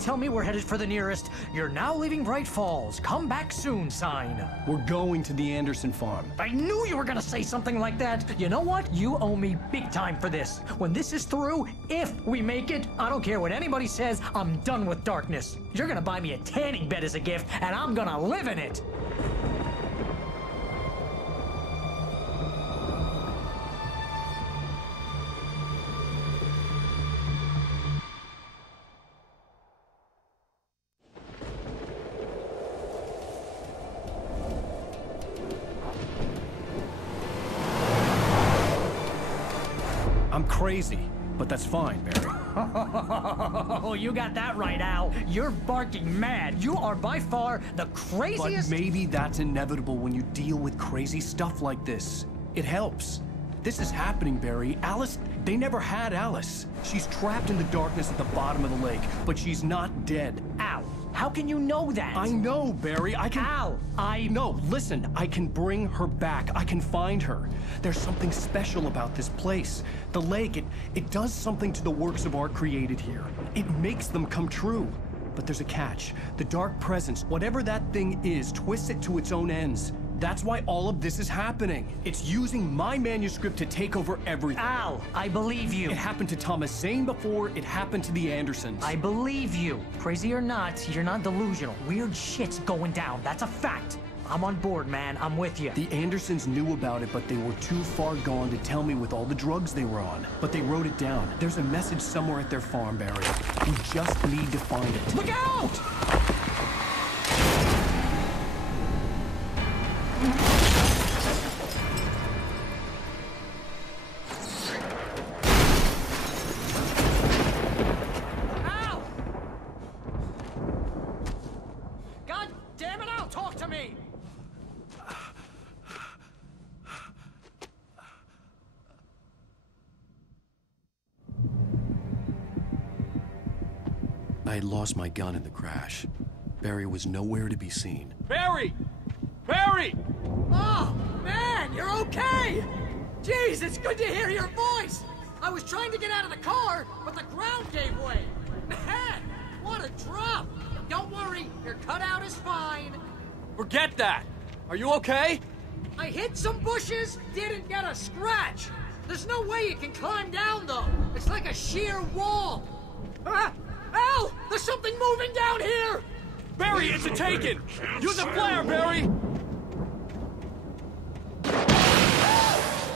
tell me we're headed for the nearest "You're now leaving Bright Falls. Come back soon" sign. We're going to the Anderson farm. I knew you were gonna say something like that. You know what? You owe me big time for this. When this is through, if we make it, I don't care what anybody says, I'm done with darkness. You're gonna buy me a tanning bed as a gift, and I'm gonna live in it. I'm crazy, but that's fine, Barry. Oh, you got that right, Al. You're barking mad. You are by far the craziest... But maybe that's inevitable when you deal with crazy stuff like this. It helps. This is happening, Barry. Alice, they never had Alice. She's trapped in the darkness at the bottom of the lake, but she's not dead. Al, how can you know that? I know, Barry. I can... Al, No, listen. I can bring her back. I can find her. There's something special about this place. The lake, it does something to the works of art created here. It makes them come true. But there's a catch. The dark presence, whatever that thing is, twists it to its own ends. That's why all of this is happening. It's using my manuscript to take over everything. Al, I believe you. It happened to Thomas Zane before it happened to the Andersons. I believe you. Crazy or not, you're not delusional. Weird shit's going down. That's a fact. I'm on board, man. I'm with you. The Andersons knew about it, but they were too far gone to tell me with all the drugs they were on. But they wrote it down. There's a message somewhere at their farm, Barry. We just need to find it. Look out! Ow! God damn it, Al, talk to me! I had lost my gun in the crash. Barry was nowhere to be seen. Barry! Barry! Oh, man, you're okay! Jeez, it's good to hear your voice! I was trying to get out of the car, but the ground gave way. Man, what a drop! Don't worry, your cutout is fine. Forget that! Are you okay? I hit some bushes, didn't get a scratch. There's no way you can climb down, though. It's like a sheer wall. Al! There's something moving down here! Barry, it's a Taken! Use a flare, Barry!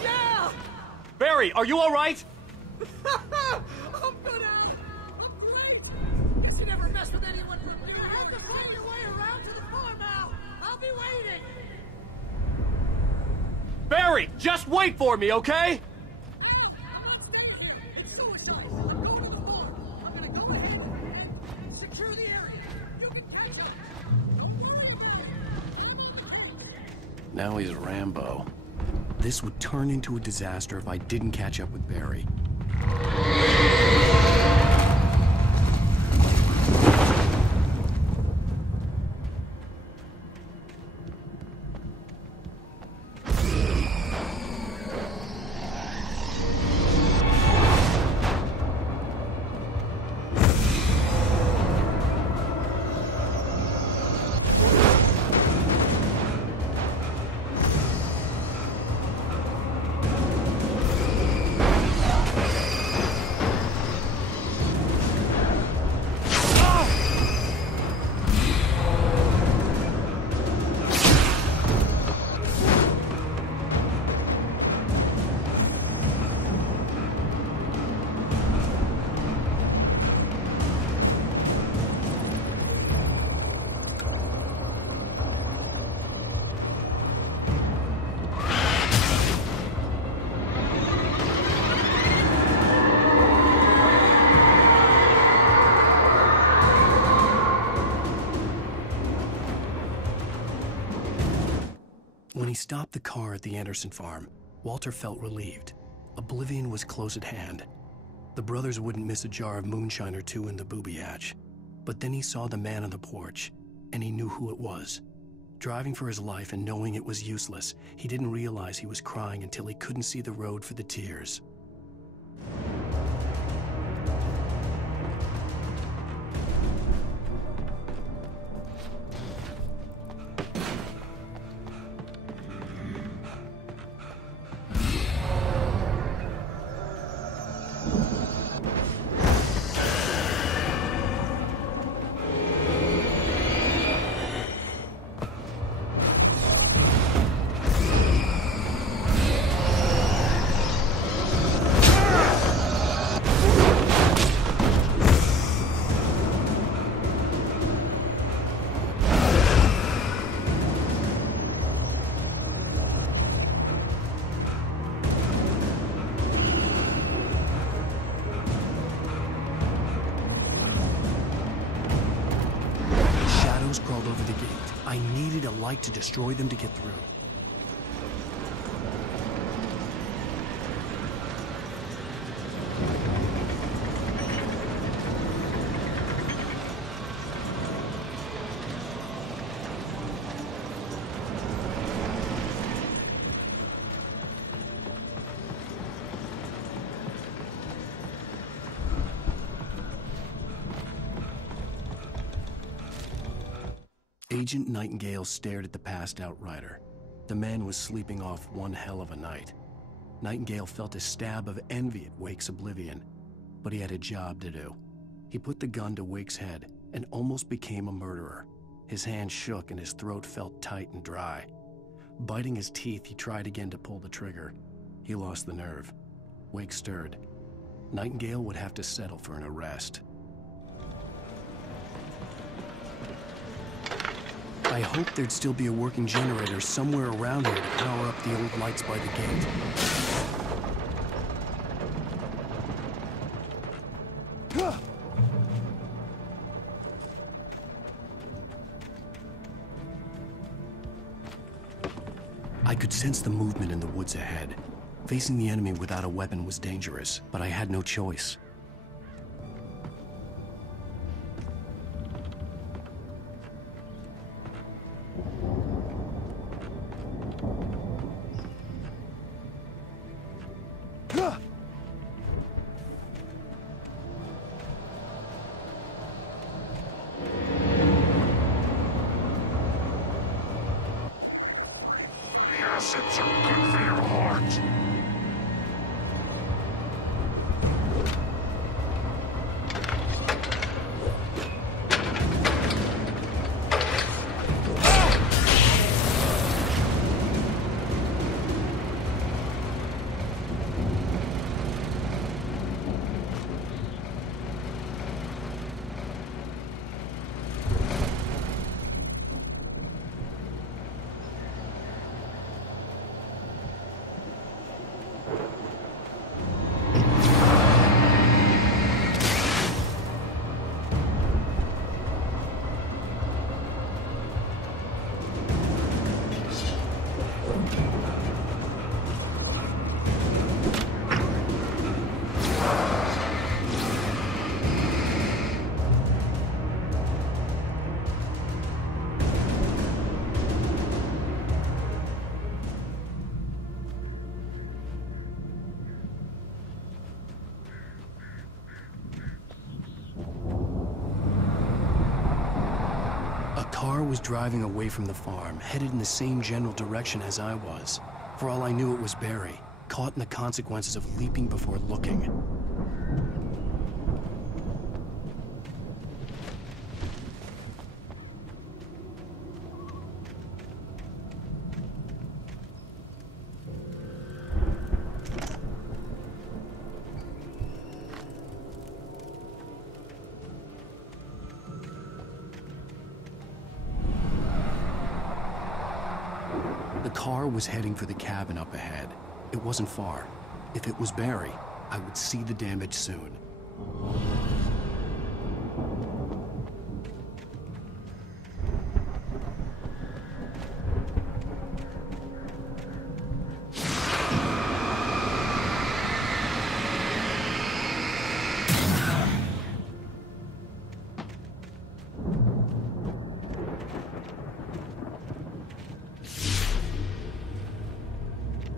Yeah! Barry, are you alright? I'm good, Al. I'm great. Guess you never mess with anyone. You're gonna have to find your way around to the farm, Al. I'll be waiting. Barry, just wait for me, okay? It's suicide. I'm going to the farm. I'm gonna go anyway. Secure the area. You can catch up. Now he's Rambo. This would turn into a disaster if I didn't catch up with Barry. When he stopped the car at the Anderson farm, Walter felt relieved. Oblivion was close at hand. The brothers wouldn't miss a jar of moonshine or two in the booby hatch. But then he saw the man on the porch, and he knew who it was. Driving for his life and knowing it was useless, he didn't realize he was crying until he couldn't see the road for the tears. like to destroy them to get through. Agent Nightingale stared at the passed-out rider. The man was sleeping off one hell of a night. Nightingale felt a stab of envy at Wake's oblivion, but he had a job to do. He put the gun to Wake's head and almost became a murderer. His hand shook and his throat felt tight and dry. Biting his teeth, he tried again to pull the trigger. He lost the nerve. Wake stirred. Nightingale would have to settle for an arrest. I hoped there'd still be a working generator somewhere around here to power up the old lights by the gate. I could sense the movement in the woods ahead. Facing the enemy without a weapon was dangerous, but I had no choice. Acids are good for your heart. A car was driving away from the farm, headed in the same general direction as I was. For all I knew, it was Barry, caught in the consequences of leaping before looking. The car was heading for the cabin up ahead. It wasn't far. If it was Barry, I would see the damage soon.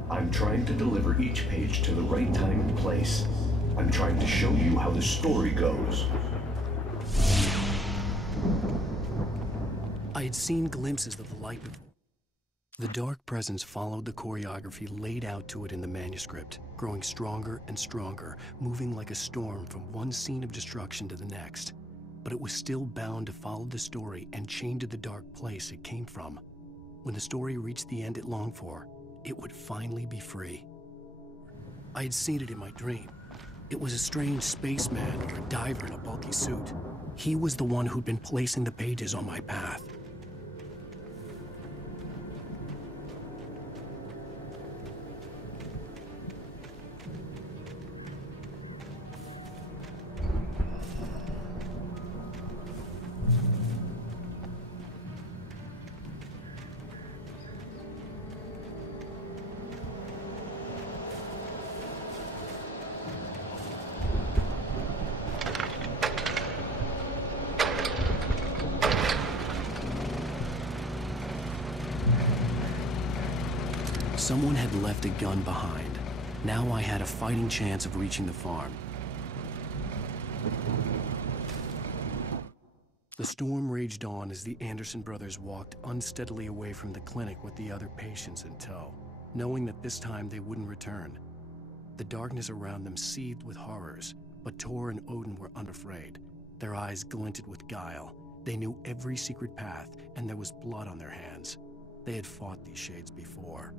I'm trying to deliver each page to the right time and place. I'm trying to show you how the story goes. I had seen glimpses of the light before. The dark presence followed the choreography laid out to it in the manuscript, growing stronger and stronger, moving like a storm from one scene of destruction to the next. But it was still bound to follow the story and chained to the dark place it came from. When the story reached the end it longed for, it would finally be free. I had seen it in my dream. It was a strange spaceman or a diver in a bulky suit. He was the one who'd been placing the pages on my path. Someone had left a gun behind. Now I had a fighting chance of reaching the farm. The storm raged on as the Anderson brothers walked unsteadily away from the clinic with the other patients in tow, knowing that this time they wouldn't return. The darkness around them seethed with horrors, but Tor and Odin were unafraid. Their eyes glinted with guile. They knew every secret path, and there was blood on their hands. They had fought these shades before.